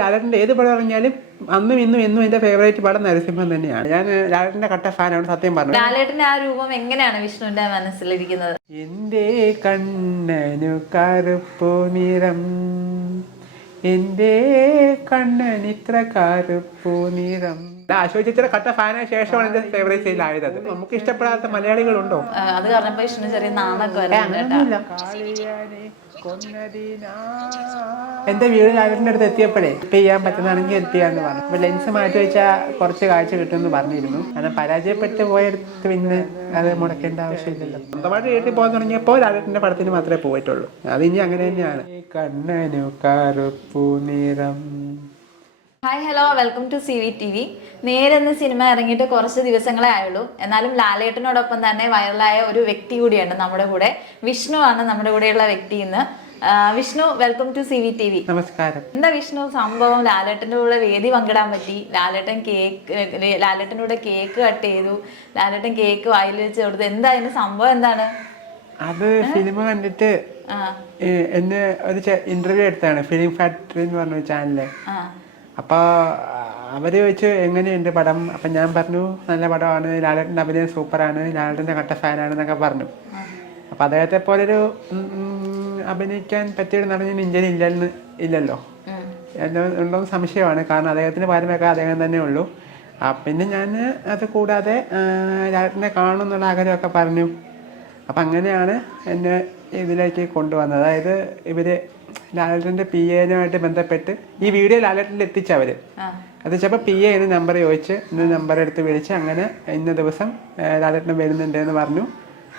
ലാലേട്ടൻ്റെ ഏത് പടം പറഞ്ഞാലും അന്നും ഇന്നും എന്നും എൻ്റെ ഫേവറേറ്റ് പടം നരസിംഹം തന്നെയാണ്. ഞാൻ ലാലേട്ടൻ്റെ കട്ട ഫാനാണ്, സത്യം പറഞ്ഞു. ലാലേട്ടന്റെ ആ രൂപം എങ്ങനെയാണ് വിഷ്ണുവിന്റെ മനസ്സിലിരിക്കുന്നത്? എൻ്റെ കണ്ണനു കറുപ്പു നിറം, എൻ്റെ കണ്ണൻ ഇത്ര കറുപ്പു നിറം. അശോക് ചേച്ചിയുടെ കട്ട ഫാനായ ശേഷമാണ് എന്റെ ഫേവറേറ്റ് സ്റ്റൈലായത്. അത് നമുക്ക് ഇഷ്ടപ്പെടാത്ത മലയാളികളുണ്ടോ? അത് പറഞ്ഞപ്പോ വിഷ്ണു ചെറിയ നാണൊക്കെ എന്റെ വീട് ലാലേട്ടൻ്റെ അടുത്ത് എത്തിയപ്പോഴേ ഹെൽപ്പ് ചെയ്യാൻ പറ്റുന്നതാണെങ്കിൽ ഹെൽപ്പ് ചെയ്യാന്ന് പറഞ്ഞു. അപ്പൊ ലെൻസ് മാറ്റി വെച്ചാൽ കുറച്ച് കാഴ്ച കിട്ടുമെന്ന് പറഞ്ഞിരുന്നു. കാരണം പരാജയപ്പെട്ട് പോയെടുത്ത് പിന്നെ അത് മുടക്കേണ്ട ആവശ്യമില്ലല്ലോ. സ്വന്തമായിട്ട് വീട്ടിൽ പോകാൻ തുടങ്ങിയപ്പോൾ ലാലേട്ടൻ്റെ പടത്തിന് മാത്രമേ പോയിട്ടുള്ളൂ. അത് ഇനി അങ്ങനെ തന്നെയാണ്. കണ്ണനു കറുപ്പു നിറം. Hi hello, welcome to CVTV. നേരെന്ന് സിനിമ ഇറങ്ങിയിട്ട് കുറച്ച് ദിവസങ്ങളെ ആയുള്ളൂ. എന്നാലും ലാലേട്ടനോടൊപ്പം തന്നെ വൈറലായ ഒരു വ്യക്തി കൂടിയാണ് നമ്മുടെ കൂടെ. വിഷ്ണു ആണ് നമ്മുടെ കൂടെയുള്ള വ്യക്തി ഇന്ന്. Vishnu, welcome to CVTV. നമസ്കാരം. എന്താ വിഷ്ണു സംഭവം? ലാലേട്ടൻ്റെ കൂടെ വേദി പങ്കിടാൻ പറ്റി, ലാലേട്ടൻ്റെ കൂടെ കേക്ക് കട്ട് ചെയ്തു, ലാലേട്ടൻ കേക്ക് വായിൽ വെച്ച് കൊടുത്തു. എന്താ അതിന്റെ സംഭവം? എന്താണ് അത്? ഫിലിം കണ്ടിട്ട് എന്നെ ഒരു ഇന്റർവ്യൂ എടുത്താണ് ഫിലിം ഫാക്ടറി എന്ന് പറഞ്ഞ ചാനലില്. അപ്പോൾ അവർ ചോദിച്ചു എങ്ങനെയുണ്ട് പടം. അപ്പം ഞാൻ പറഞ്ഞു നല്ല പടമാണ്, ലാലേട്ടൻ്റെ അഭിനയം സൂപ്പറാണ്, ലാലേട്ടൻ്റെ കട്ട ഫാനാണെന്നൊക്കെ പറഞ്ഞു. അപ്പം അദ്ദേഹത്തെ പോലൊരു അഭിനയിക്കാൻ പറ്റിയൊരു നടൻ ഇന്ത്യയിൽ ഇല്ലല്ലോ ഉണ്ടോന്ന് സംശയമാണ്. കാരണം അദ്ദേഹത്തിന് പകരമൊക്കെ അദ്ദേഹം തന്നെ ഉള്ളൂ. പിന്നെ ഞാൻ അത് കൂടാതെ ലാലേട്ടനെ കാണുമെന്നുള്ള ആഗ്രഹമൊക്കെ പറഞ്ഞു. അപ്പം അങ്ങനെയാണ് എന്നെ ഇതിലേക്ക് കൊണ്ടുവന്നത്. അതായത് ഇവര് ലാലേട്ടൻ്റെ PA-നുമായിട്ട് ബന്ധപ്പെട്ട് ഈ വീഡിയോ ലാലേട്ടനിൽ എത്തിച്ചവര്. അത് വെച്ചപ്പോൾ PA എന്ന നമ്പർ ചോദിച്ച് ഇന്ന നമ്പർ എടുത്ത് വിളിച്ച് അങ്ങനെ ഇന്ന ദിവസം ലാലേട്ടൻ വരുന്നുണ്ട് എന്ന് പറഞ്ഞു.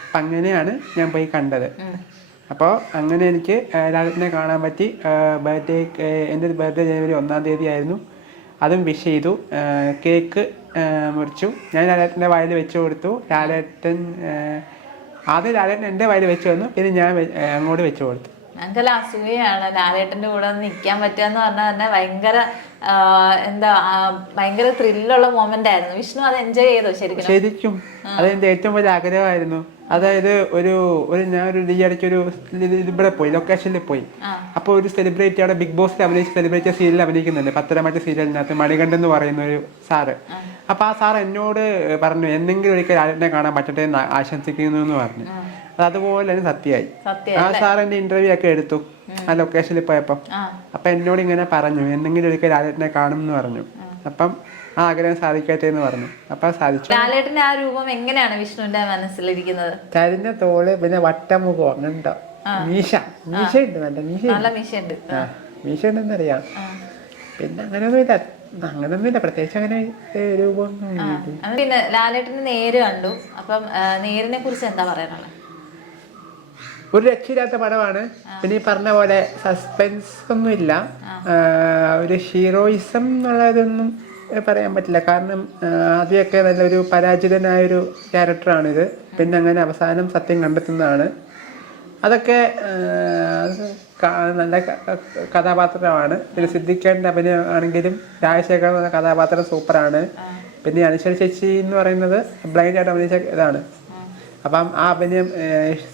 അപ്പം അങ്ങനെയാണ് ഞാൻ പോയി കണ്ടത്. അപ്പോൾ അങ്ങനെ എനിക്ക് ലാലേട്ടനെ കാണാൻ പറ്റി. എൻ്റെ ബർത്ത്ഡേ ജനുവരി 1-ാം തീയതി ആയിരുന്നു. അതും വിഷ് ചെയ്തു. കേക്ക് മുറിച്ചു. ഞാൻ ലാലേട്ടൻ്റെ വായിൽ വെച്ച് കൊടുത്തു. ആദ്യം ലാലേട്ടൻ എൻ്റെ വായിൽ വെച്ച് വന്നു, പിന്നെ ഞാൻ അങ്ങോട്ട് വെച്ച് കൊടുത്തു. ഞങ്ങൾക്കല്ല അസൂയാണ് ലാലേട്ടന്റെ കൂടെ നിൽക്കാൻ പറ്റുക എന്ന് പറഞ്ഞാൽ തന്നെ ഭയങ്കര ത്രില്ലുള്ള മൊമെന്റ് ആയിരുന്നു. വിഷ്ണു അത് എൻജോയ് ചെയ്തോ? ശരിക്കും അതെന്റെ ഏറ്റവും വലിയ ആഗ്രഹമായിരുന്നു. അതായത് ഞാനൊരു ഇടയ്ക്കൊരു ഇവിടെ പോയി, ലൊക്കേഷനിൽ പോയി. അപ്പോൾ ഒരു സെലിബ്രിറ്റി അവിടെ ബിഗ് ബോസിൽ അഭിനയിച്ച് സെലിബ്രിറ്റി സീരിയലിൽ അഭിനയിക്കുന്നുണ്ട്. പത്തരമാറ്റ സീരിയലിനകത്ത് മണികണ്ഠൻ എന്ന് പറയുന്ന ഒരു സാറ്. അപ്പോൾ ആ സാർ എന്നോട് പറഞ്ഞു എന്തെങ്കിലും ഒരിക്കൽ ലാലേട്ടനെ കാണാൻ പറ്റട്ടെ എന്ന് ആശംസിക്കുന്നു എന്ന് പറഞ്ഞു. അതുപോലെ തന്നെ സത്യമായി. ആ സാർ എന്റെ ഇന്റർവ്യൂ ഒക്കെ എടുത്തു ആ ലൊക്കേഷനിൽ പോയപ്പം. അപ്പൊ എന്നോട് ഇങ്ങനെ പറഞ്ഞു എന്തെങ്കിലും ഒരിക്കൽ ലാലേട്ടനെ കാണും എന്ന് പറഞ്ഞു. അപ്പം ആ ആഗ്രഹം സാധിക്കട്ടെ എന്ന് പറഞ്ഞു. അപ്പൊ സാധിച്ചു. ലാലേട്ടന്റെ ആ രൂപം എങ്ങനെയാണ് വിഷ്ണുവിന്റെ മനസ്സിലിരിക്കുന്നത്? ചരിഞ്ഞ തോള്, പിന്നെ വട്ടമുഖം ഉണ്ടോ, മീശയുണ്ട്, നല്ല മീശ ഉണ്ടെന്നറിയാം. പിന്നെ അങ്ങനൊന്നുമില്ല പ്രത്യേകിച്ച് അങ്ങനെ രൂപമൊന്നും. പിന്നെ ലാലേട്ടന് നേര് കണ്ടു. അപ്പം നേരിനെ കുറിച്ച് എന്താ പറയാനുള്ളത്? ഒരു രക്ഷയില്ലാത്ത പടമാണ്. പിന്നെ ഈ പറഞ്ഞ പോലെ സസ്പെൻസ് ഒന്നുമില്ല. ഒരു ഹീറോയിസം എന്നുള്ളതൊന്നും പറയാൻ പറ്റില്ല. കാരണം ആദ്യമൊക്കെ നല്ലൊരു പരാജിതനായൊരു ക്യാരക്ടറാണിത്. പിന്നെ അങ്ങനെ അവസാനം സത്യം കണ്ടെത്തുന്നതാണ്. അതൊക്കെ നല്ല കഥാപാത്രമാണ്. പിന്നെ സിദ്ദിഖിന്റെ അഭിനയം ആണെങ്കിലും രാജശേഖരൻ എന്ന കഥാപാത്രം സൂപ്പറാണ്. പിന്നെ അനുശ്വര ചേച്ചി എന്ന് പറയുന്നത് ബ്ലൈൻഡ് ആയിട്ട് അഭിനയിച്ച ഇതാണ്. അപ്പം ആ അഭിനയം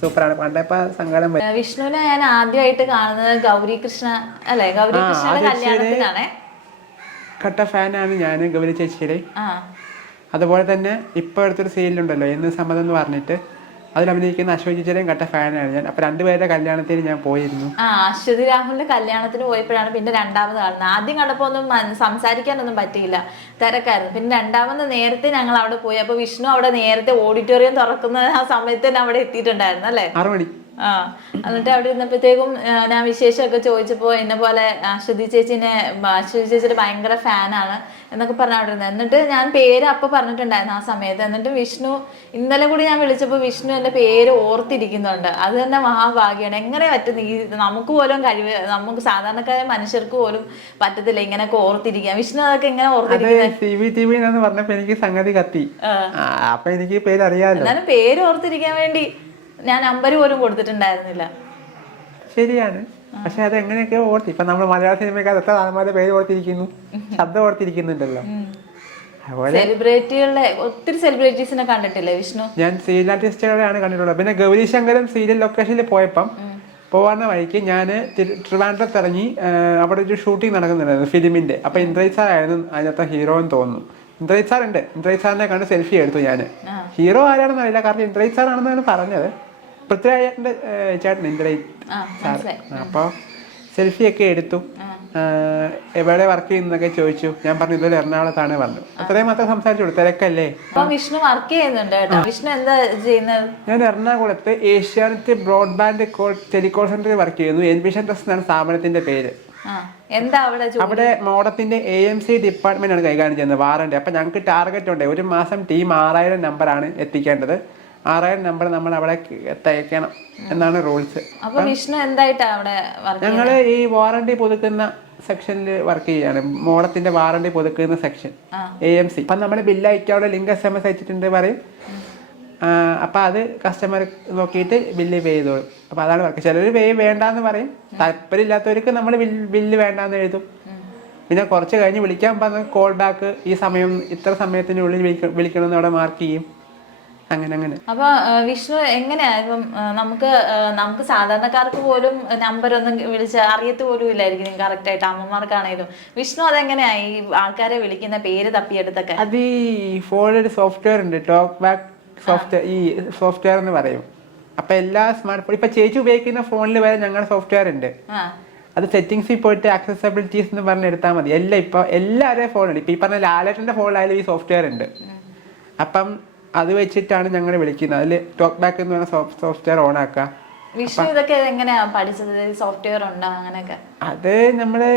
സൂപ്പറാണ്. പണ്ടപ്പോ സങ്കടം വരും. വിഷ്ണുവിനെ ഞാൻ ആദ്യമായിട്ട് കാണുന്നത് ഗൗരി കൃഷ്ണ അല്ലെ? ഗൗരി കൃഷ്ണയുടെ കല്യാണത്തിനാണ്. കട്ട ഫാനാണ് ഞാൻ ഗൗരി ചേച്ചിയുടെ. അതുപോലെ തന്നെ ഇപ്പൊ അടുത്തൊരു സീരിയലുണ്ടല്ലോ എന്ന് സമ്മതം എന്ന് പറഞ്ഞിട്ട്, അതിൽ അഭിനയിക്കുന്ന അശ്വതി ചേച്ചിയുടെയും കട്ട ഫാനാണ് ഞാൻ. അപ്പൊ രണ്ടുപേരുടെ കല്യാണത്തിന് ഞാൻ പോയിരുന്നു. അശ്വതി രാഹുലിന്റെ കല്യാണത്തിന് പോയപ്പോഴാണ് പിന്നെ രണ്ടാമത് കാണുന്നത്. ആദ്യം കണ്ടപ്പോ ഒന്നും സംസാരിക്കാനൊന്നും പറ്റിയില്ല, തിരക്കായിരുന്നു. പിന്നെ രണ്ടാമത് നേരത്തെ ഞങ്ങൾ അവിടെ പോയി. അപ്പൊ വിഷ്ണു അവിടെ നേരത്തെ ഓഡിറ്റോറിയം തുറക്കുന്ന ആ സമയത്ത് തന്നെ അവിടെ എത്തിയിട്ടുണ്ടായിരുന്നു അല്ലേ? 6 മണി. എന്നിട്ട് അവിടെ ഇരുന്നപ്പോഴത്തേക്കും ഞാൻ വിശേഷമൊക്കെ ചോദിച്ചപ്പോൾ എന്നെ പോലെ അശ്വതി ചേച്ചിയുടെ ഭയങ്കര ഫാനാണ് എന്നൊക്കെ പറഞ്ഞ അവിടെ ഇരുന്നത്. എന്നിട്ട് ഞാൻ പേര് അപ്പൊ പറഞ്ഞിട്ടുണ്ടായിരുന്നു ആ സമയത്ത്. എന്നിട്ട് വിഷ്ണു ഇന്നലെ കൂടി ഞാൻ വിളിച്ചപ്പോൾ വിഷ്ണു എന്റെ പേര് ഓർത്തിരിക്കുന്നുണ്ട്. അത് തന്നെ മഹാഭാഗ്യമാണ്. എങ്ങനെ പറ്റുന്ന ഈ നമുക്ക് പോലും നമുക്ക് സാധാരണക്കാരായ മനുഷ്യർക്ക് പോലും പറ്റത്തില്ല ഇങ്ങനെയൊക്കെ ഓർത്തിരിക്കാൻ. വിഷ്ണു അതൊക്കെ എങ്ങനെ ഓർത്തിരിക്കുന്നത് പറഞ്ഞപ്പോ എനിക്ക് സംഗതി കത്തി. അപ്പൊ എനിക്ക് പേര് അറിയാലോ. എന്നാലും പേര് ഓർത്തിരിക്കാൻ വേണ്ടി ഞാൻ നമ്പർ പോലും കൊടുത്തിട്ടുണ്ടായിരുന്നില്ല. ശരിയാണ്. പക്ഷെ അത് എങ്ങനെയൊക്കെയോ ഓർത്തി. ഇപ്പൊ നമ്മൾ മലയാള സിനിമയ്ക്ക് എത്ര ആൾമാരുടെ പേര് ഓർത്തിരിക്കുന്നു, ശബ്ദം ഓർത്തിരിക്കുന്നുണ്ടല്ലോ. സെലിബ്രിറ്റികളുടെ ഒത്തിരി സെലിബ്രിറ്റീസിനെ കണ്ടിട്ടില്ലേ വിഷ്ണു? ഞാൻ സീരിയൽ ആർട്ടിസ്റ്റുകളെയാണ് കണ്ടിട്ടുള്ളത്. പിന്നെ ഗൗരി ശങ്കരൻ സീരിയൽ ലൊക്കേഷനിൽ പോയപ്പം പോകുന്ന വഴിക്ക് ഞാൻ ട്രിവാൻഡ്രത്ത് ഇറങ്ങി. അവിടെ ഒരു ഷൂട്ടിംഗ് നടക്കുന്നുണ്ടായിരുന്നു ഫിലിമിൻ്റെ. അപ്പോൾ ഇന്ദ്രജിത് സാറായിരുന്നു അതിനകത്ത് ഹീറോ എന്ന് തോന്നുന്നു. ഇന്ദ്രജിത് സാറുണ്ട്. ഇന്ദ്രജിത് സാറിനെ കണ്ട് സെൽഫി എടുത്തു ഞാൻ. ഹീറോ ആരാണെന്ന് അറിയില്ല, കാരണം ഇന്ദ്രജിത് സാറാണെന്നാണ് പറഞ്ഞത്. പൃഥ്വിരാജിന്റെ ചേട്ടൻ ഇന്ദ്രജിത് സാർ. അപ്പോൾ സെൽഫിയൊക്കെ എടുത്തു. എവിടെ വർക്ക് ചെയ്യുന്നതൊക്കെ ചോദിച്ചു. ഞാൻ പറഞ്ഞു ഇതുപോലെ എറണാകുളത്താണ് പറഞ്ഞു. അത്രയും മാത്രം സംസാരിച്ചു. തിരക്കല്ലേ. വിഷ്ണു വർക്ക് ചെയ്യുന്നുണ്ട് കേട്ടോ. വിഷ്ണു എന്താ ചെയ്യുന്നത്? ഞാൻ എറണാകുളത്ത് ഏഷ്യാനെറ്റ് ബ്രോഡ്ബാൻഡ് ടെലികോൾ സെന്ററിൽ വർക്ക് ചെയ്യുന്നു. എൻവിഷൻ ട്രസ്റ്റ് എന്നാണ് സ്ഥാപനത്തിന്റെ പേര്. എന്താ അവിടെ മോഡത്തിന്റെ AMC ഡിപ്പാർട്ട്മെന്റ് ആണ് കൈകാര്യം ചെയ്യുന്നത്, വാറണ്ടി. അപ്പൊ ഞങ്ങൾക്ക് ടാർഗറ്റ് ഉണ്ട്. ഒരു മാസം ടീം 6000 നമ്പറാണ് എത്തിക്കേണ്ടത്. 6000 നമ്പർ നമ്മൾ അവിടെ തയ്ക്കണം എന്നാണ് റൂൾസ്. ഞങ്ങള് ഈ വാറണ്ടി പുതുക്കുന്ന സെക്ഷനിൽ വർക്ക് ചെയ്യാണ്. മോഡത്തിന്റെ വാറണ്ടി പുതുക്കുന്ന സെക്ഷൻ AMC. അപ്പൊ നമ്മള് ബില്ല് അയക്കാവിടെ ലിങ്ക് SMS അയച്ചിട്ടുണ്ട് പറയും. അപ്പൊ അത് കസ്റ്റമർ നോക്കിയിട്ട് ബില്ല് പേ ചെയ്തോളും. അപ്പൊ അതാണ് വർക്ക്. ചിലർ പേ വേണ്ടാന്ന് പറയും. താല്പര്യമില്ലാത്തവർക്ക് നമ്മൾ ബില്ല് വേണ്ടാന്ന് എഴുതും. പിന്നെ കുറച്ച് കഴിഞ്ഞ് വിളിക്കാൻ പറഞ്ഞ കോൾ ബാക്ക് ഈ സമയം ഇത്ര സമയത്തിനുള്ളിൽ വിളിക്കണമെന്ന് അവിടെ മാർക്ക് ചെയ്യും. അങ്ങനെ. അപ്പൊ വിഷ്ണു എങ്ങനെയാ ഇപ്പം നമുക്ക് സാധാരണക്കാർക്ക് പോലും നമ്പർ ഒന്നും വിളിച്ച് അറിയത്ത് പോലും ഇല്ലായിരിക്കും കറക്റ്റ് ആയിട്ട്, അമ്മമാർക്കാണേലും. വിഷ്ണു അതെങ്ങനെയാ ഈ ആൾക്കാരെ വിളിക്കുന്ന പേര് തപ്പിയെടുത്തൊക്കെ? അത് ഈ ഫോണിൽ ഒരു സോഫ്റ്റ്വെയർ ഉണ്ട്, ടോക്ക് ബാക്ക് സോഫ്റ്റ്വെയർ. ഈ സോഫ്റ്റ്വെയർ എന്ന് പറയും. അപ്പൊ എല്ലാ സ്മാർട്ട് ഫോൺ, ഇപ്പൊ ചേച്ചി ഉപയോഗിക്കുന്ന ഫോണിൽ വരെ ഞങ്ങളുടെ സോഫ്റ്റ്വെയർ ഉണ്ട്. അത് സെറ്റിംഗ്സിൽ പോയിട്ട് ആക്സസബിലിറ്റീസ് എന്ന് പറഞ്ഞ് എടുത്താൽ മതി. ഇപ്പൊ എല്ലാവരുടെയും ഫോണുണ്ട്. ഇപ്പൊ ഈ പറഞ്ഞ ലാലേട്ടന്റെ ഫോണിലായാലും ഈ സോഫ്റ്റ്വെയർ ഉണ്ട്. അപ്പം അത് വെച്ചിട്ടാണ് ഞങ്ങൾ വിളിക്കുന്നത്. അതിൽ ടോക്ക് ബാക്ക് എന്ന് പറഞ്ഞ സോഫ്റ്റ്വെയർ ഓൺ ആക്കുക. വിഷ്ണു ഇതൊക്കെ എങ്ങനെയാ പഠിച്ചത്? സോഫ്റ്റ്വെയർ ഉണ്ടോ അങ്ങനെയൊക്കെ? അത് നമ്മള്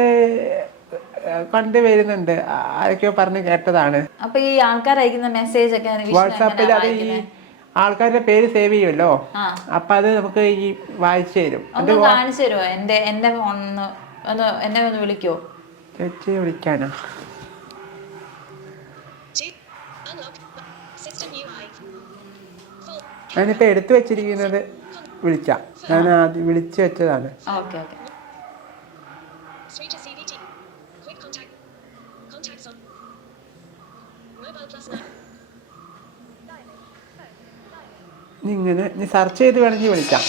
കണ്ടുവരുന്നുണ്ട്, ആരൊക്കെയോ പറഞ്ഞ് കേട്ടതാണ്. അപ്പൊ ഈ ആൾക്കാർ അയക്കുന്ന മെസ്സേജ് ഒക്കെ വാട്സാപ്പിൽ അത് ഈ ആൾക്കാരുടെ പേര് സേവ് ചെയ്യുമല്ലോ, അപ്പൊ അത് നമുക്ക് ഈ വായിച്ചു തരും. കാണിച്ചു തരുമോ? എന്റെ ഫോണിന്ന് എന്നെ ഒന്ന് വിളിക്കോ? ചേച്ചി വിളിക്കാനോ? ഞാനിപ്പോ എടുത്തു വെച്ചിരിക്കുന്നത് വിളിക്കാം. ഞാൻ ആദ്യം വിളിച്ചു വെച്ചതാണ്. ഇങ്ങനെ നീ സെർച്ച് ചെയ്ത് വേണമെങ്കിൽ വിളിക്കാം.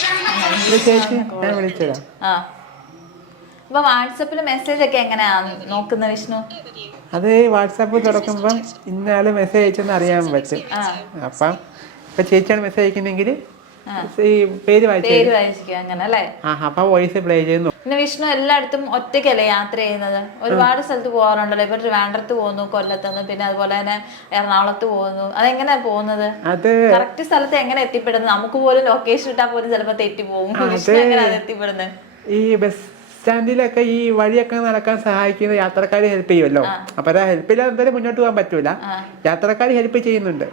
ചേച്ചി ഞാൻ വിളിച്ചതാ. വാട്സാപ്പിൽ മെസ്സേജ് ഒക്കെ എങ്ങനെയാ നോക്കുന്ന വിഷ്ണു? അത് വാട്സാപ്പ് തുറക്കുമ്പോ ഇന്നാള് മെസ്സേജ് അയച്ചെന്ന് അറിയാൻ പറ്റും. അപ്പം ഇപ്പൊ ചേച്ചിയാണ് മെസ്സേജ് അയക്കുന്നെങ്കിൽ പേര് വായിച്ചു അങ്ങനെ അല്ലേ? അപ്പൊ വോയിസ് പ്ലേ ചെയ്യുന്നു. പിന്നെ വിഷ്ണു എല്ലായിടത്തും ഒറ്റയ്ക്കല്ലേ യാത്ര ചെയ്യുന്നത്? ഒരുപാട് സ്ഥലത്ത് പോകാറുണ്ടല്ലോ. ഇപ്പൊ ട്രിവാൻഡ്രത്ത് പോകുന്നു, കൊല്ലത്തുനിന്ന്, പിന്നെ അതുപോലെ തന്നെ എറണാകുളത്ത് പോകുന്നു. അതെങ്ങനെയാ പോകുന്നത്? അത് കറക്റ്റ് സ്ഥലത്ത് എങ്ങനെ എത്തിപ്പെടുന്നത്? നമുക്ക് പോലും ലൊക്കേഷൻ ഇട്ടാൽ പോലും ചിലപ്പോ തെറ്റി പോകും. വിഷ്ണു എങ്ങനെയാണ് എത്തിപ്പെടുന്നത്? ഈ ബസ് സ്റ്റാൻഡിലൊക്കെ ഈ വഴിയൊക്കെ നടക്കാൻ സഹായിക്കുന്ന യാത്രക്കാർ ഹെൽപ്പ് ചെയ്യുമല്ലോ. അപ്പൊ ആ ഹെൽപ്പില്ലാതെ എന്തായാലും മുന്നോട്ട് പോകാൻ പറ്റൂല. യാത്രക്കാർ ഹെൽപ്പ് ചെയ്യുന്നുണ്ട്.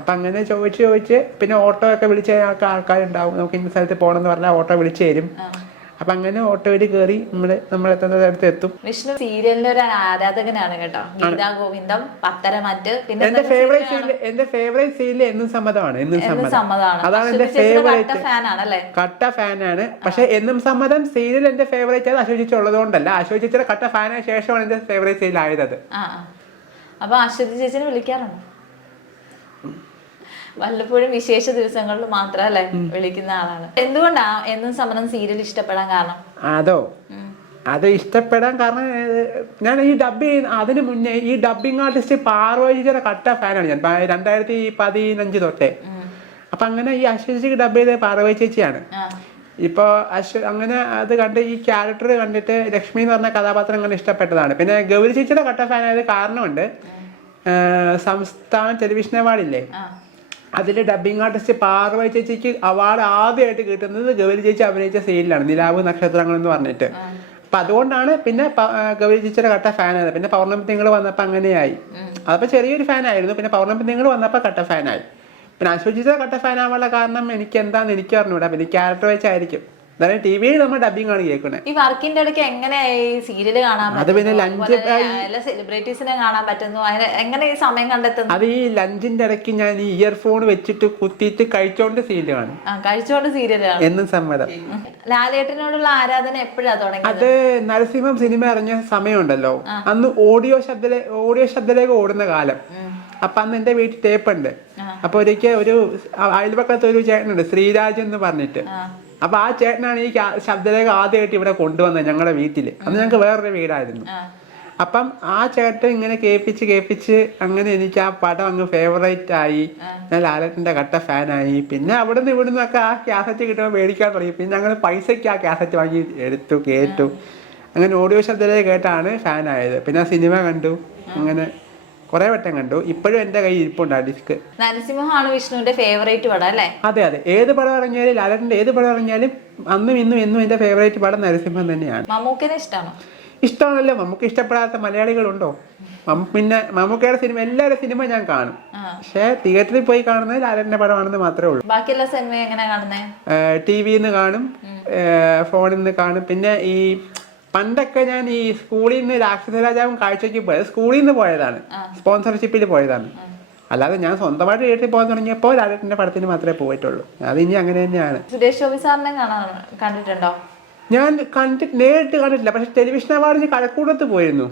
അപ്പൊ അങ്ങനെ ചോദിച്ച് പിന്നെ ഓട്ടോ ഒക്കെ വിളിച്ച ആൾക്കാരുണ്ടാവും. നമുക്ക് ഇന്ന സ്ഥലത്ത് പോകണമെന്ന് പറഞ്ഞാൽ ഓട്ടോ വിളിച്ചു തരും. അപ്പൊ അങ്ങനെ ഓട്ടോയിൽ കയറി നമ്മളെത്തുന്ന സ്ഥലത്ത് എത്തും. വിഷ്ണു സീരിയലിന്റെ ഒരു ആരാധകനാണ് കേട്ടോ. ഗീതാ ഗോവിന്ദം, പത്തരമാറ്റ്. പിന്നെ എന്റെ ഫേവറേറ്റ് സീരിയൽ എന്നും സമ്മതമാണ്. അതാണ് എന്റെ ഫേവറേറ്റ്. കട്ട ഫാനാണ്. പക്ഷെ എന്നും സമ്മതം സീരിയൽ എന്റെ ഫേവറേറ്റ് അത് അശ്വതി ചേച്ചി ഉള്ളതുകൊണ്ടല്ല. അശ്വതി ചേച്ചിയുടെ കട്ട ഫാനായ ശേഷമാണ് എന്റെ ഫേവറേറ്റ് സീരിയൽ ആയത്. അപ്പൊ അശ്വതി ചേച്ചിനെ വിളിക്കാറുണ്ടോ? വല്ലപ്പോഴും വിശേഷ ദിവസങ്ങളിൽ മാത്രം അല്ലെ വിളിക്കുന്ന ആളാണ്. എന്തുകൊണ്ടാ എന്നും സമ്മതം സീരിയൽ ഇഷ്ടപ്പെടാൻ കാരണം? അത് ഇഷ്ടപ്പെടാൻ കാരണം ഞാൻ ഈ അതിന് മുന്നേ ഈ ഡബിങ് ആർട്ടിസ്റ്റ് പാർവതിയുടെ കട്ട ഫാനാണ് ഞാൻ 2015 തൊട്ടേ. അപ്പൊ അങ്ങനെ ഈ അശ്വതിക്ക് ഡബ് ചെയ്ത പാർവതി ചേച്ചിയാണ്. ഇപ്പൊ അങ്ങനെ അത് കണ്ട് ഈ ക്യാരക്ടർ കണ്ടിട്ട് ലക്ഷ്മി എന്ന് പറഞ്ഞ കഥാപാത്രം കണ്ട് ഇഷ്ടപ്പെട്ടതാണ്. പിന്നെ ഗൗരി ചേച്ചിയുടെ കട്ട ഫാനായത് കാരണമുണ്ട്. സംസ്ഥാന ടെലിവിഷൻ അവാർഡില്ലേ, അതിൽ ഡബിങ് ആർട്ടിസ്റ്റ് പാർവതി ചേച്ചിക്ക് അവാർഡ് ആദ്യമായിട്ട് കിട്ടുന്നത് ഗൗരി ചേച്ചി അഭിനയിച്ച സീരിയലാണ്, നിലാവ് നക്ഷത്രങ്ങൾ എന്ന് പറഞ്ഞിട്ട്. അപ്പൊ അതുകൊണ്ടാണ് പിന്നെ ഗൗരി ചേച്ചിയുടെ കട്ട ഫാനായത്. പിന്നെ പൗർണമി തിങ്കൾ വന്നപ്പോ അങ്ങനെയായി. അതപ്പോ ചെറിയൊരു ഫാനായിരുന്നു. പിന്നെ പൗർണമി തിങ്കൾ വന്നപ്പോ കട്ട ഫാനായി. പിന്നെ അശ്വതി ചേച്ചിയുടെ കട്ട ഫാനാവാനുള്ള കാരണം എനിക്ക് എന്താന്ന് എനിക്ക് അറിഞ്ഞൂടാ. പിന്നെ ക്യാരക്ടർ വെച്ചായിരിക്കും. അതായത് ടി വിയിൽ നമ്മൾ ഡബിങ് ആണ് കേൾക്കുന്നത്. ഈ വർക്കിന്റെ ഇടയ്ക്ക് എങ്ങനെയാ ഈ സീരിയല് കാണാൻ പറ്റുന്നത്? സെലിബ്രിറ്റീസിനെ കാണാൻ പറ്റുന്നു? എങ്ങനെ ഈ സമയം കണ്ടെത്തുന്നു? അത് ഈ ലഞ്ചിന്റെ ഇടയ്ക്ക് ഞാൻ ഈ ഇയർഫോൺ വെച്ചിട്ട് കുത്തിയിട്ട് കഴിച്ചോണ്ട് സീരിയൽ കാണും. എന്നും സമ്മതം. ലാലേട്ടനോടുള്ള ആരാധന എപ്പോഴാ തുടങ്ങിയത്? അത് നരസിംഹം സിനിമ ഇറങ്ങിയ സമയമുണ്ടല്ലോ, അന്ന് ഓഡിയോ ശബ്ദത്തിലേക്ക് ഓടുന്ന കാലം. അപ്പൊ അന്ന് എന്റെ വീട്ടിൽ ടേപ്പ് ഉണ്ട്. അപ്പൊ ഒരിക്കൽ ഒരു അയൽപക്കത്ത് ഒരു ചേട്ടനുണ്ട് ശ്രീരാജ് എന്ന് പറഞ്ഞിട്ട്. അപ്പൊ ആ ചേട്ടനാണ് ഈ ശബ്ദരേഖ ആദ്യമായിട്ട് ഇവിടെ കൊണ്ടുവന്നത് ഞങ്ങളുടെ വീട്ടില്. അന്ന് ഞങ്ങൾക്ക് വേറൊരു വീടായിരുന്നു. അപ്പം ആ ചേട്ടൻ ഇങ്ങനെ കേൾപ്പിച്ച് അങ്ങനെ എനിക്ക് ആ പടം അങ്ങ് ഫേവറേറ്റ് ആയി. ഞാൻ ലാലേട്ടന്റെ കട്ട ഫാനായി. പിന്നെ അവിടെ നിന്ന് ഇവിടുന്ന് ഒക്കെ ആ കാസറ്റ് കിട്ടുമ്പോൾ മേടിക്കാൻ തുടങ്ങി. പിന്നെ ഞങ്ങൾ പൈസയ്ക്ക് ആ കാസറ്റ് വാങ്ങി എടുത്തു, കേട്ടു. അങ്ങനെ ഓഡിയോ ശബ്ദരേഖ കേട്ടാണ് ഫാനായത്. പിന്നെ സിനിമ കണ്ടു, അങ്ങനെ കുറെ വട്ടം കണ്ടു. ഇപ്പോഴും എന്റെ കയ്യിൽ ഇരിപ്പുണ്ട് ആ ഡിസ്ക്. നരസിംഹമാണ് വിഷ്ണുവിന്റെ ഫേവറേറ്റ് പടം അല്ലേ? അതെ, ഏത് പടം ഇറങ്ങിയാലും ലാലേട്ടന്റെ ഏത് പടം ഇറങ്ങിയാലും അന്നും ഇന്നും എന്നും എന്റെ ഫേവറേറ്റ് പടം നരസിംഹം തന്നെയാണ്. മമ്മൂക്കിനെ ഇഷ്ടമാണോ? ഇഷ്ടമാണല്ലോ. നമുക്ക് ഇഷ്ടപ്പെടാത്ത മലയാളികളുണ്ടോ? പിന്നെ മമ്മൂക്കയുടെ സിനിമ, എല്ലാവരുടെ സിനിമ ഞാൻ കാണും. പക്ഷെ തിയേറ്ററിൽ പോയി കാണുന്നത് ലാലേട്ടന്റെ പടമാണെന്ന് മാത്രമേ ഉള്ളൂ. ബാക്കിയുള്ള സിനിമ എങ്ങനെ കാണുന്നേ? ടിവിന്ന് കാണും, ഫോണിൽ നിന്ന് കാണും. പിന്നെ ഈ പണ്ടൊക്കെ ഞാൻ ഈ സ്കൂളിൽ നിന്ന് രാക്ഷസരാജാവും കാഴ്ചയ്ക്ക് പോയത് സ്കൂളിൽ നിന്ന് പോയതാണ്, സ്പോൺസർഷിപ്പിൽ പോയതാണ്. അല്ലാതെ ഞാൻ സ്വന്തമായിട്ട് തിയേറ്ററിൽ പോകാൻ തുടങ്ങിയപ്പോൾ ലാലേട്ടന്റെ പടത്തിന് മാത്രമേ പോയിട്ടുള്ളൂ. അത് ഇനി അങ്ങനെ തന്നെയാണ്. സുരേഷ് ഗോപി സാറിനെ കണ്ടിട്ടുണ്ടോ? ഞാൻ നേരിട്ട് കണ്ടിട്ടില്ല. പക്ഷെ ടെലിവിഷൻ അവാർഡിന് കഴക്കൂടത്ത് പോയിരുന്നു.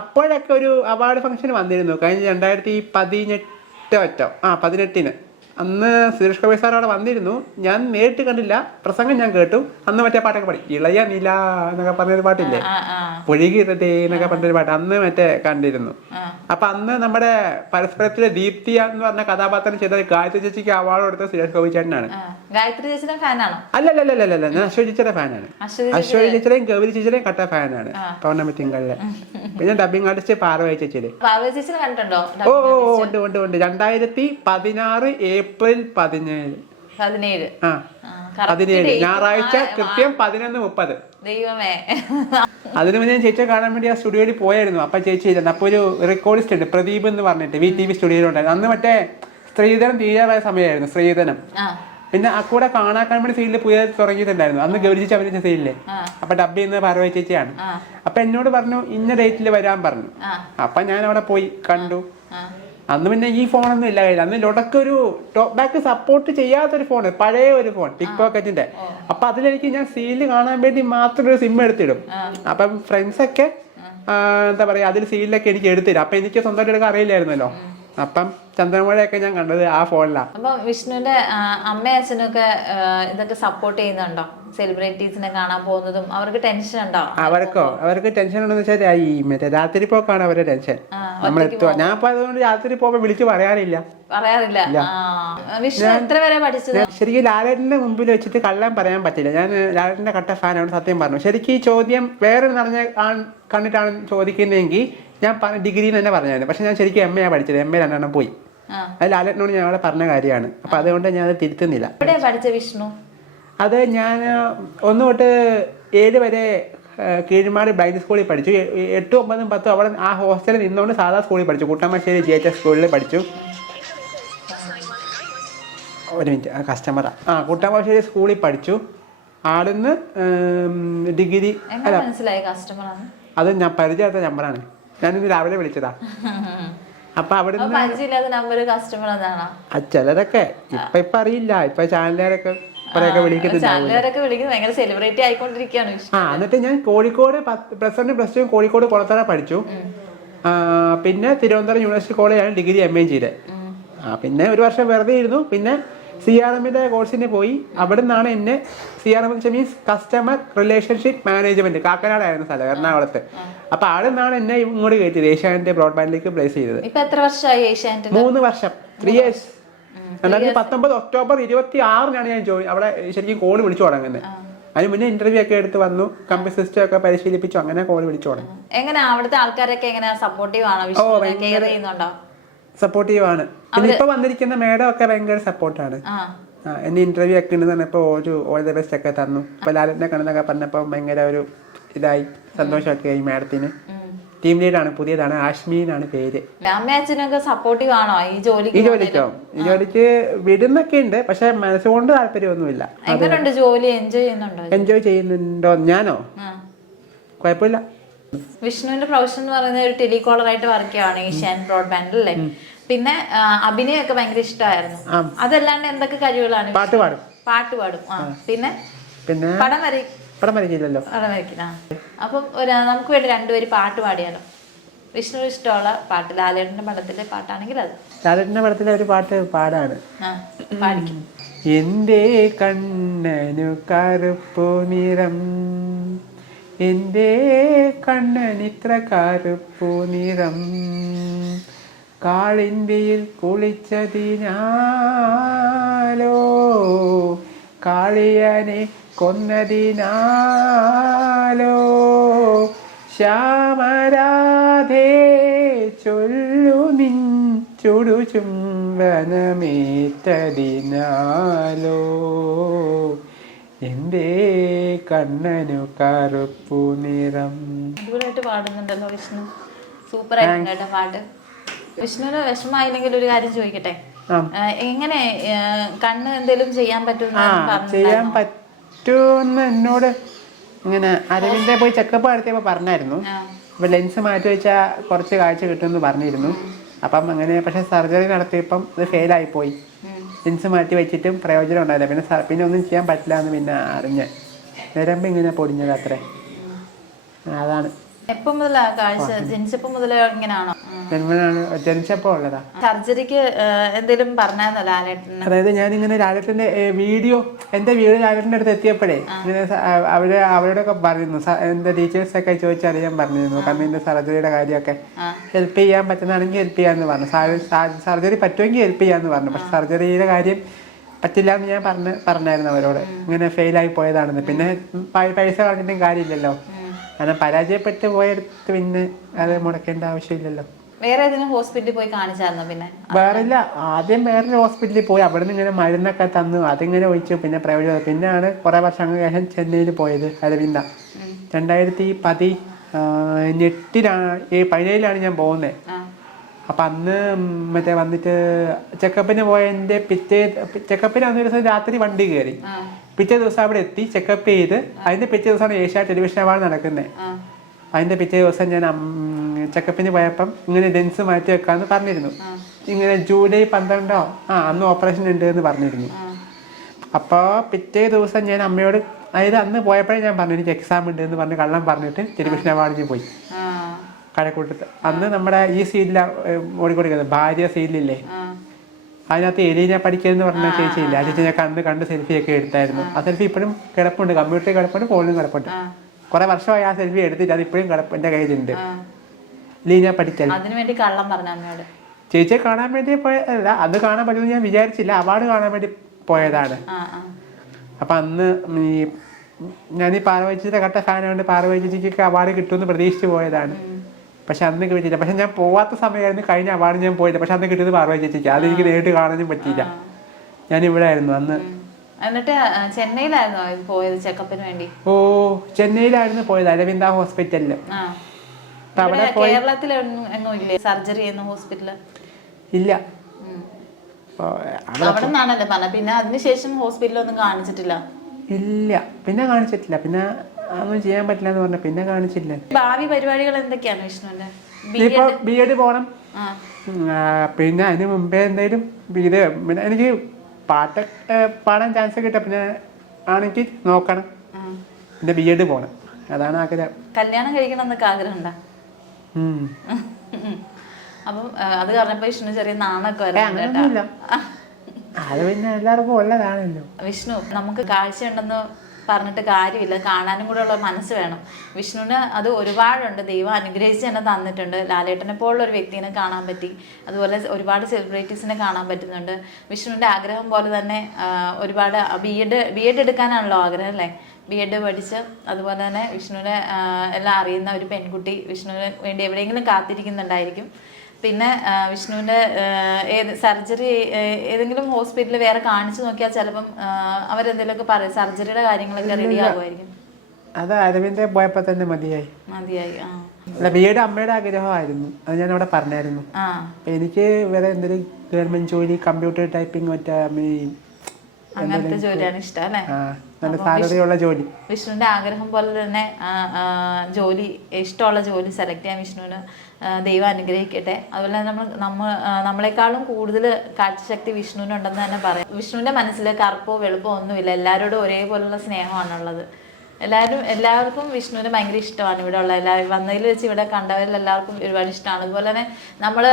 അപ്പോഴൊക്കെ ഒരു അവാർഡ് ഫംഗ്ഷൻ വന്നിരുന്നു കഴിഞ്ഞ 2018 അന്ന് സുരേഷ് ഗോപി സാർ അവിടെ വന്നിരുന്നു. ഞാൻ നേരിട്ട് കണ്ടില്ല, പ്രസംഗം ഞാൻ കേട്ടു. അന്ന് മറ്റേ പാട്ടൊക്കെ പാടി, ഇളയ നില എന്നൊക്കെ പറഞ്ഞൊരു പാട്ടില്ലേ, പൊഴുകിയിട്ടേ എന്നൊക്കെ പറഞ്ഞൊരു പാട്ട്, അന്ന് മറ്റേ കണ്ടിരുന്നു. അപ്പൊ അന്ന് നമ്മുടെ പരസ്പരത്തിലെ ദീപ്തി എന്ന് പറഞ്ഞ കഥാപാത്രം ചെയ്ത ഗായത്രി ചേച്ചിക്ക് അവാർഡ് കൊടുത്ത സുരേഷ് ഗോപി ചേട്ടനാണ്. അല്ലല്ലല്ല, ഞാൻ അശ്വതി ചേച്ചിയുടെ ഫാനാണ്. അശ്വതി ചേച്ചിയുടെയും ഗൗരി ചേച്ചിയുടെയും കട്ട ഫാനാണ് പൗർണമി തിങ്കളിലെ. പിന്നെ ഡബിംഗ് ആർട്ടിസ്റ്റ് പാർവതി ചേച്ചിയുടെ. ഓ ഉണ്ട് 2016 ഏപ്രിൽ 17 ഞായറാഴ്ച കൃത്യം 11:30. ദൈവമേ. അതിനു മുന്നേ ഞാൻ ചേച്ചിയെ കാണാൻ വേണ്ടി ആ സ്റ്റുഡിയോയിൽ പോയായിരുന്നു. അപ്പൊ ചേച്ചി ഇല്ല. അപ്പൊ ഒരു റെക്കോർഡിസ്റ്റ് ഉണ്ട് പ്രദീപ് എന്ന് പറഞ്ഞിട്ട് VTV സ്റ്റുഡിയോയിലുണ്ടായിരുന്നു. അന്ന് മറ്റേ സ്ത്രീധനം തീരാറായ സമയമായിരുന്നു, സ്ത്രീധനം. പിന്നെ ആ കൂടെ കാണാക്കാൻ വേണ്ടി സീരിയൽ പുതിയ തുടങ്ങിയിട്ടുണ്ടായിരുന്നു. അന്ന് ഗൗരി ചേച്ചി അഭിനയിച്ച സീരിയല്ലേ. അപ്പൊ ഡബ് ചെയ്യുന്നത് പാർവതി ചേച്ചിയാണ്. അപ്പൊ എന്നോട് പറഞ്ഞു ഇന്ന ഡേറ്റിൽ വരാൻ പറഞ്ഞു. അപ്പൊ ഞാൻ അവിടെ പോയി കണ്ടു. അന്ന് പിന്നെ ഈ ഫോണൊന്നും ഇല്ല കയ്യിൽ. അന്ന് ലൊടക്കൊരു ടോപ്പ് ബാക്ക് സപ്പോർട്ട് ചെയ്യാത്തൊരു ഫോൺ, പഴയ ഒരു ഫോൺ, പിക് പോക്കറ്റിന്റെ. അപ്പൊ അതിലെനിക്ക് ഞാൻ സീരിയൽ കാണാൻ വേണ്ടി മാത്രം ഒരു സിം എടുത്തിടും. അപ്പം ഫ്രണ്ട്സൊക്കെ എന്താ പറയാ അതിൽ സീരിയലൊക്കെ എനിക്ക് എടുത്തിടും. അപ്പൊ എനിക്ക് സ്വന്തമായിട്ട് എടുക്കാൻ അറിയില്ലായിരുന്നല്ലോ. അപ്പം ചന്ദ്രമഴയൊക്കെ ഞാൻ കണ്ടത് ആ ഫോണിലാണ്. അപ്പൊ വിഷ്ണുവിന്റെ അമ്മയും അച്ഛനൊക്കെ ഇതൊക്കെ സപ്പോർട്ട് ചെയ്യുന്നുണ്ടോ? സെലിബ്രിറ്റീസിനെ കാണാൻ പോകുന്നതും അവർക്ക് ടെൻഷൻ ഉണ്ടോ? അവർക്ക് ടെൻഷൻ ഉണ്ടെന്ന് വെച്ചാൽ ഈ മറ്റേ രാത്രി പോക്കാണ് അവരുടെ ടെൻഷൻ. നമ്മൾ എത്തുക. ഞാൻ ഇപ്പൊ അതുകൊണ്ട് രാത്രി പോകുമ്പോ വിളിച്ച് പറയാറില്ല. വിഷ്ണു എത്ര വരെ പഠിച്ചത്? ശരിക്കും ലാലേട്ടന്റെ മുമ്പിൽ വെച്ചിട്ട് കള്ളം പറയാൻ പറ്റില്ല. ഞാൻ ലാലേട്ടന്റെ കട്ട ഫാനാണ്, സത്യം പറഞ്ഞു. ശരിക്കും ഈ ചോദ്യം വേറെ നിറഞ്ഞ കണ്ടിട്ടാണ് ചോദിക്കുന്നതെങ്കിൽ ഞാൻ ഡിഗ്രി തന്നെ പറഞ്ഞായിരുന്നു. പക്ഷെ ഞാൻ ശരിക്കും MA പഠിച്ചത്. MA 2 പോയി. അത് ലാലേട്ടനോട് ഞാൻ അവിടെ പറഞ്ഞ കാര്യമാണ്. അപ്പൊ അതുകൊണ്ട് ഞാൻ അത് തിരുത്തുന്നില്ല. വിഷ്ണു അത് ഞാൻ 1 തൊട്ട് 7 വരെ കീഴ്മാട് ബ്ലൈൻഡ് സ്കൂളിൽ പഠിച്ചു. 8, 9, 10 അവിടെ ആ ഹോസ്റ്റലിൽ നിന്നുകൊണ്ട് സാധാ സ്കൂളിൽ പഠിച്ചു. കുട്ടമ്മശ്ശേരി GHS സ്കൂളിൽ പഠിച്ചു. ഒരു മിനിറ്റ്, കസ്റ്റമറാ. കുട്ടമ്മശ്ശേരി സ്കൂളിൽ പഠിച്ചു. ആടുന്ന് ഡിഗ്രി. അത് ഞാൻ പരിചയപ്പെട്ട നമ്പറാണ്. ഞാനിന്ന് രാവിലെ വിളിച്ചതാ. അപ്പൊ അവിടെ ചിലരൊക്കെ ഇപ്പൊ അറിയില്ല. ഇപ്പൊ ചാനലുകാരൊക്കെ എന്നിട്ട് ഞാൻ കോഴിക്കോട് +1 +2 കോഴിക്കോട് കൊളത്തറ പഠിച്ചു. പിന്നെ തിരുവനന്തപുരം യൂണിവേഴ്സിറ്റി കോളേജിലാണ് ഡിഗ്രി MA ചെയ്തത്. പിന്നെ ഒരു വർഷം വെറുതെ ഇരുന്നു. പിന്നെ CRMന്റെ കോഴ്സിന് പോയി. അവിടെ നിന്നാണ് എന്നെ CRM means customer relationship management, കാക്കനാടായിരുന്നു സ്ഥലം, എറണാകുളത്ത്. അപ്പൊ അവിടെ നിന്നാണ് എന്നെ ഇങ്ങോട്ട് കയറ്റിയത്, ഏഷ്യാനെറ്റ് ബ്രോഡ്ബാൻഡിലേക്ക് പ്ലേസ് ചെയ്തത്. 3 വർഷം 3 years. 2019 ഒക്ടോബർ 26 ഞാൻ അവിടെ ശരിക്കും കോൾ വിളിച്ചു തുടങ്ങുന്നത്. അതിന് മുന്നേ ഇന്റർവ്യൂ ഒക്കെ എടുത്ത് വന്നു, കമ്പ്യൂട്ടർ സിസ്റ്റം ഒക്കെ പരിശീലിപ്പിച്ചു, അങ്ങനെ കോൾ വിളിച്ചു തുടങ്ങി. സപ്പോർട്ടീവ് ആണ്. പിന്നെ ഇപ്പൊ വന്നിരിക്കുന്ന മേഡം ഒക്കെ ഭയങ്കര സപ്പോർട്ടാണ്. എന്നെ ഇന്റർവ്യൂ ഒക്കെ ഉണ്ട് പറഞ്ഞപ്പോ ഒരു ഓൾ ദി ബെസ്റ്റ് ഒക്കെ തന്നു. അപ്പൊ ലാലേട്ടനെ കണ്ടെന്നൊക്കെ പറഞ്ഞപ്പോ ഭയങ്കര ഒരു ഇതായി, സന്തോഷമൊക്കെ ആയി. മാഡത്തിന് ടീം ലീഡാണ്, പുതിയതാണ്, ആഷ്മീനാണ് പേര്. ഈ ജോലിക്ക് വിടുന്നൊക്കെ ഉണ്ട്, പക്ഷെ മനസ്സുകൊണ്ട് താല്പര്യമൊന്നുമില്ല. എൻജോയ് ചെയ്യുന്നുണ്ടോ? ഞാനോ? കുഴപ്പമില്ല. വിഷ്ണുവിന്റെ പ്രൊഫഷൻ എന്ന് പറയുന്നത് ഒരു ടെലികോളർ ആയിട്ട് വർക്ക് ചെയ്യുകയാണ് ഏഷ്യാനെറ്റ് ബ്രോഡ്ബാൻഡിൽ അല്ലേ. പിന്നെ അഭിനയമൊക്കെ ഭയങ്കര ഇഷ്ടമായിരുന്നു. അതല്ലാണ്ട് എന്തൊക്കെ കഴിവുകളാണ്? പാട്ട് പാടും. പിന്നെ പടം വരയ്ക്കില്ലല്ലോ. അപ്പം നമുക്ക് വേണ്ടി 2 പേര് പാട്ട് പാടിയാലോ? വിഷ്ണു ഇഷ്ടമുള്ള പാട്ട്, ലാലേട്ടന്റെ പടത്തിലെ പാട്ടാണെങ്കിൽ അത്. ലാലേട്ടന്റെ പടത്തിലെ ഒരു പാട്ട് പാടാണ്. പാടിക്കും. എൻ്റെ കണ്ണനു കറുപ്പു നിറം, എൻ്റെ കണ്ണനിത്ര കറുപ്പു നിറം, കാളിന്തിയിൽ കുളിച്ചതിനാലോ, കാളിയനെ കൊന്നതിനാലോ, ശ്യാമരാധേ ചൊല്ലു നിൻ ചുടുചുംബനമേറ്റതിനാലോ, എൻ്റെ കണ്ണനു കറുപ്പു നിറം. അടിപൊളിയായിട്ട് പാടുന്നുണ്ടല്ലോ വിഷ്ണു, സൂപ്പർ ആയിട്ടുണ്ട് കേട്ടോ പാട്ട്. വിഷ്ണുവിന് വിഷമമായില്ലെങ്കിൽ ഒരു കാര്യം ചോദിക്കട്ടെ, എങ്ങനെ കണ്ണ് എന്തെങ്കിലും ചെയ്യാൻ ചെയ്യാൻ പറ്റുമെന്ന് എന്നോട് ഇങ്ങനെ അരവിന്ദ പോയി ചെക്കപ്പ് നടത്തിയപ്പോൾ പറഞ്ഞായിരുന്നു. അപ്പൊ ലെൻസ് മാറ്റി വെച്ചാൽ കുറച്ച് കാഴ്ച കിട്ടുമെന്ന് പറഞ്ഞിരുന്നു. അപ്പം അങ്ങനെ പക്ഷെ സർജറി നടത്തിയപ്പം ഇത് ഫെയിലായിപ്പോയി. ലെൻസ് മാറ്റി വെച്ചിട്ടും പ്രയോജനം ഉണ്ടായില്ല. പിന്നെ ഒന്നും ചെയ്യാൻ പറ്റില്ല എന്ന് പിന്നെ അറിഞ്ഞ് നിരമ്പ് ഇങ്ങനെ പൊടിഞ്ഞത് അത്രേ. അതാണ്. എപ്പം മുതലാ കാഴ്ച? ജനിച്ചപ്പോ മുതലേ ഇങ്ങനെയാണോ? ജനിച്ചപ്പോ ഉള്ളതാ. സർജറിക്ക് എന്തെങ്കിലും പറഞ്ഞായിരുന്നോ ലാലേട്ടന്? അതായത് ഞാനിങ്ങനെ ലാലേട്ടന്റെ വീഡിയോ, എന്റെ വീഡിയോ ലാലേട്ടന്റെ അടുത്ത് എത്തിയപ്പോഴേ ഇങ്ങനെ അവരോടൊക്കെ പറയുന്നു, എന്റെ ടീച്ചേഴ്സൊക്കെ ചോദിച്ചറിയാൻ പറഞ്ഞിരുന്നു കണ്ണിന്റെ സർജറിയുടെ കാര്യമൊക്കെ. ഹെൽപ്പ് ചെയ്യാൻ പറ്റുന്നതാണെങ്കിൽ ഹെൽപ്പ് ചെയ്യാന്ന് പറഞ്ഞു. സർജറി പറ്റുമെങ്കിൽ ഹെൽപ്പ് ചെയ്യാന്ന് പറഞ്ഞു. പക്ഷെ സർജറിയുടെ കാര്യം പറ്റില്ല എന്ന് ഞാൻ പറഞ്ഞായിരുന്നു അവരോട്, ഇങ്ങനെ ഫെയിലായി പോയതാണെന്ന്. പിന്നെ പൈസ കളഞ്ഞിട്ടും കാര്യമില്ലല്ലോ, കാരണം പരാജയപ്പെട്ട് പോയെടുത്ത് പിന്നെ അത് മുടക്കേണ്ട ആവശ്യമില്ലല്ലോ. വേറെ ഏതെങ്കിലും ഹോസ്പിറ്റലിൽ പോയി കാണിച്ചായിരുന്നോ? പിന്നെ വേറില്ല, ആദ്യം വേറൊരു ഹോസ്പിറ്റലിൽ പോയി, അവിടെ നിന്ന് ഇങ്ങനെ മരുന്നൊക്കെ തന്നു, അതിങ്ങനെ ഒഴിച്ചു, പിന്നെ പ്രയോജനം. പിന്നെയാണ് കുറെ വർഷങ്ങൾക്ക് ശേഷം ചെന്നൈയിൽ പോയത് അരവിന്ദ. 2017 ഞാൻ പോകുന്നത്. അപ്പം അന്ന് മറ്റേ വന്നിട്ട് ചെക്കപ്പിന് പോയതിൻ്റെ ചെക്കപ്പിന് അന്ന് ഒരു ദിവസം രാത്രി വണ്ടി കയറി, പിറ്റേ ദിവസം അവിടെ എത്തി ചെക്കപ്പ് ചെയ്ത്. അതിൻ്റെ പിറ്റേ ദിവസമാണ് ഏഷ്യാനെറ്റ് ടെലിവിഷൻ അവാർഡ് നടക്കുന്നത്. അതിൻ്റെ പിറ്റേ ദിവസം ഞാൻ ചെക്കപ്പിന് പോയപ്പം ഇങ്ങനെ ലെൻസ് മാറ്റി വെക്കാമെന്ന് പറഞ്ഞിരുന്നു. ഇങ്ങനെ ജൂലൈ 12 അന്ന് ഓപ്പറേഷൻ ഉണ്ട് എന്ന് പറഞ്ഞിരുന്നു. അപ്പോൾ പിറ്റേ ദിവസം ഞാൻ അമ്മയോട്, അതായത് അന്ന് പോയപ്പോഴേ ഞാൻ പറഞ്ഞു എനിക്ക് എക്സാം ഉണ്ട് എന്ന് പറഞ്ഞ് കള്ളം പറഞ്ഞിട്ട് ടെലിവിഷൻ അവാർഡിന് പോയി കഴക്കൂട്ടത്ത്. അന്ന് നമ്മുടെ ഈ സീരിയലാണ് ഓടിക്കൊടുക്കുന്നത്, ഭാര്യ സീരിയലില്ലേ, അതിനകത്ത് എലീന പഠിക്കലെന്ന് പറഞ്ഞ ചേച്ചിയില്ല, ആ ചേച്ചി ഞാൻ കണ്ട് സെൽഫിയൊക്കെ എടുത്തായിരുന്നു. ആ സെൽഫി ഇപ്പോഴും കിടപ്പുണ്ട്, കമ്പ്യൂട്ടറിൽ കിടപ്പുണ്ട്, ഫോണിലും കിടപ്പുണ്ട്. കുറെ വർഷമായി ആ സെൽഫി എടുത്തിട്ട് അത് ഇപ്പോഴും എന്റെ കയ്യിലുണ്ട്. ലീന പഠിക്കൽ. അതിനുവേണ്ടി കള്ളം പറഞ്ഞു അമ്മയോട്. ചേച്ചിയെ കാണാൻ വേണ്ടി പോയതല്ല, അത് കാണാൻ പറ്റുമെന്ന് ഞാൻ വിചാരിച്ചില്ല, അവാർഡ് കാണാൻ വേണ്ടി പോയതാണ്. അപ്പൊ അന്ന് ഞാൻ ഈ പാർവതി ചേച്ചിയുടെ കട്ട ഫാനായതുകൊണ്ട് പാർവതി ചേച്ചിക്ക് അവാർഡ് കിട്ടുമെന്ന് പ്രതീക്ഷിച്ച് പോയതാണ്. പക്ഷെ അന്ന് കിട്ടിയില്ല. പക്ഷെ ഞാൻ പോവാത്ത സമയമായിരുന്നു കഴിഞ്ഞ അവാർഡ് ഞാൻ പോയില്ല. പക്ഷെ അന്ന് കിട്ടിയത് പാർവതി ചേച്ചിക്ക്, അതെനിക്ക് നേരിട്ട് കാണാനും പറ്റിയില്ല. ഞാൻ ഇവിടെ ആയിരുന്നു അന്ന്. എന്നിട്ട് ചെന്നൈയിലായിരുന്നോ പോയത് ചെക്കപ്പിന് വേണ്ടി? ഓ, ചെന്നൈയിലായിരുന്നു പോയത്, അരവിന്ദ ഹോസ്പിറ്റലില്. കേരളത്തിൽ സർജറി ചെയ്യുന്ന ഹോസ്പിറ്റല് ഇല്ല, അവിടെ നിന്നാണല്ലേ പറഞ്ഞ. പിന്നെ അതിനുശേഷം ഹോസ്പിറ്റലൊന്നും കാണിച്ചിട്ടില്ല? ഇല്ല, പിന്നെ കാണിച്ചിട്ടില്ല. പിന്നെ ഒന്നും ചെയ്യാൻ പറ്റില്ല എന്ന് പറഞ്ഞ പിന്നെ കാണിച്ചില്ല. ഭാവി പരിപാടികൾ എന്തൊക്കെയാണ് വിഷ്ണുവിന്റെ? ഇപ്പൊ B.Ed പോണം. പിന്നെ അതിന് മുമ്പേ എന്തായാലും പിന്നെ എനിക്ക് പാട്ട് പാടാൻ ചാൻസ് കിട്ടാം. പിന്നെ ആണെങ്കിൽ നോക്കണം, പിന്നെ B.Ed പോണം, അതാണ് ആഗ്രഹം. കല്യാണം കഴിക്കണം എന്നൊക്കെ ആഗ്രഹം ഉണ്ടാ? അപ്പം അത് പറഞ്ഞപ്പോ വിഷ്ണു ചെറിയ നാണൊക്കെ വരാനില്ല, അത് പിന്നെ എല്ലാവർക്കും ഉള്ളതാണല്ലോ. വിഷ്ണു, നമുക്ക് കാഴ്ചയുണ്ടെന്ന് പറഞ്ഞിട്ട് കാര്യമില്ല, കാണാനും കൂടെ ഉള്ള മനസ്സ് വേണം. വിഷ്ണുവിന് അത് ഒരുപാടുണ്ട്, ദൈവം അനുഗ്രഹിച്ച് തന്നെ തന്നിട്ടുണ്ട്. ലാലേട്ടനെ പോലുള്ള ഒരു വ്യക്തിനെ കാണാൻ പറ്റി, അതുപോലെ ഒരുപാട് സെലിബ്രിറ്റീസിനെ കാണാൻ പറ്റുന്നുണ്ട്. വിഷ്ണുവിൻ്റെ ആഗ്രഹം പോലെ തന്നെ ഒരുപാട് B.Ed എടുക്കാനാണല്ലോ ആഗ്രഹം അല്ലേ? B.Ed പഠിച്ച് അതുപോലെ തന്നെ വിഷ്ണുവിനെ എല്ലാം അറിയുന്ന ഒരു പെൺകുട്ടി വിഷ്ണുവിന് വേണ്ടി എവിടെയെങ്കിലും കാത്തിരിക്കുന്നുണ്ടായിരിക്കും. പിന്നെ വിഷ്ണുവിൻ്റെ സർജറി ഏതെങ്കിലും ഹോസ്പിറ്റലിൽ വേറെ കാണിച്ചു നോക്കിയാൽ ചിലപ്പം അവരെന്തെങ്കിലുമൊക്കെ പറയും, സർജറിയുടെ കാര്യങ്ങളൊക്കെ റെഡി ആകുമായിരിക്കും. അത് അരവിന്ദ പോയപ്പോ തന്നെ മതിയായി. അല്ല, B.Ed അമ്മയുടെ ആഗ്രഹമായിരുന്നു, അത് ഞാൻ അവിടെ പറഞ്ഞായിരുന്നു. എനിക്ക് വേറെ എന്തെങ്കിലും ഗവൺമെന്റ് ജോലി, കമ്പ്യൂട്ടർ ടൈപ്പിംഗ്, അങ്ങനത്തെ ജോലിയാണ് ഇഷ്ടം അല്ലേ? നല്ല സാലറിയുള്ള ജോലി. വിഷ്ണുവിന്റെ ആഗ്രഹം പോലെ തന്നെ ജോലി, ഇഷ്ടമുള്ള ജോലി സെലക്ട് ചെയ്യാൻ വിഷ്ണുവിന് ദൈവം അനുഗ്രഹിക്കട്ടെ. അതുപോലെ നമ്മളെക്കാളും കൂടുതൽ കാഴ്ചശക്തി വിഷ്ണുവിനുണ്ടെന്ന് തന്നെ പറയാം. വിഷ്ണുവിന്റെ മനസ്സിൽ കറുപ്പോ വെളുപ്പോ ഒന്നുമില്ല, എല്ലാവരോടും ഒരേപോലുള്ള സ്നേഹമാണുള്ളത്. എല്ലാവർക്കും വിഷ്ണുവിനെ ഭയങ്കര ഇഷ്ടമാണ്. ഇവിടെ ഉള്ള എല്ലാവരും വന്നതിൽ വെച്ച് ഇവിടെ കണ്ടവരിൽ എല്ലാവർക്കും ഒരുപാട് ഇഷ്ടമാണ്. അതുപോലെ തന്നെ നമ്മൾ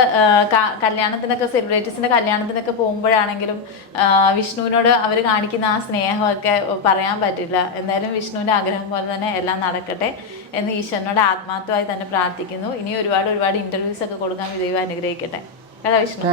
കല്യാണത്തിനൊക്കെ സെലിബ്രിറ്റീസിന്റെ കല്യാണത്തിനൊക്കെ പോകുമ്പോഴാണെങ്കിലും വിഷ്ണുവിനോട് അവർ കാണിക്കുന്ന ആ സ്നേഹമൊക്കെ പറയാൻ പറ്റില്ല. എന്തായാലും വിഷ്ണുവിന്റെ ആഗ്രഹം പോലെ തന്നെ എല്ലാം നടക്കട്ടെ എന്ന് ഈശ്വരനോട് ആത്മാർത്ഥമായി തന്നെ പ്രാർത്ഥിക്കുന്നു. ഇനി ഒരുപാട് ഇന്റർവ്യൂസ് ഒക്കെ കൊടുക്കാൻ ദൈവം അനുഗ്രഹിക്കട്ടെ. കേട്ടോ വിഷ്ണു.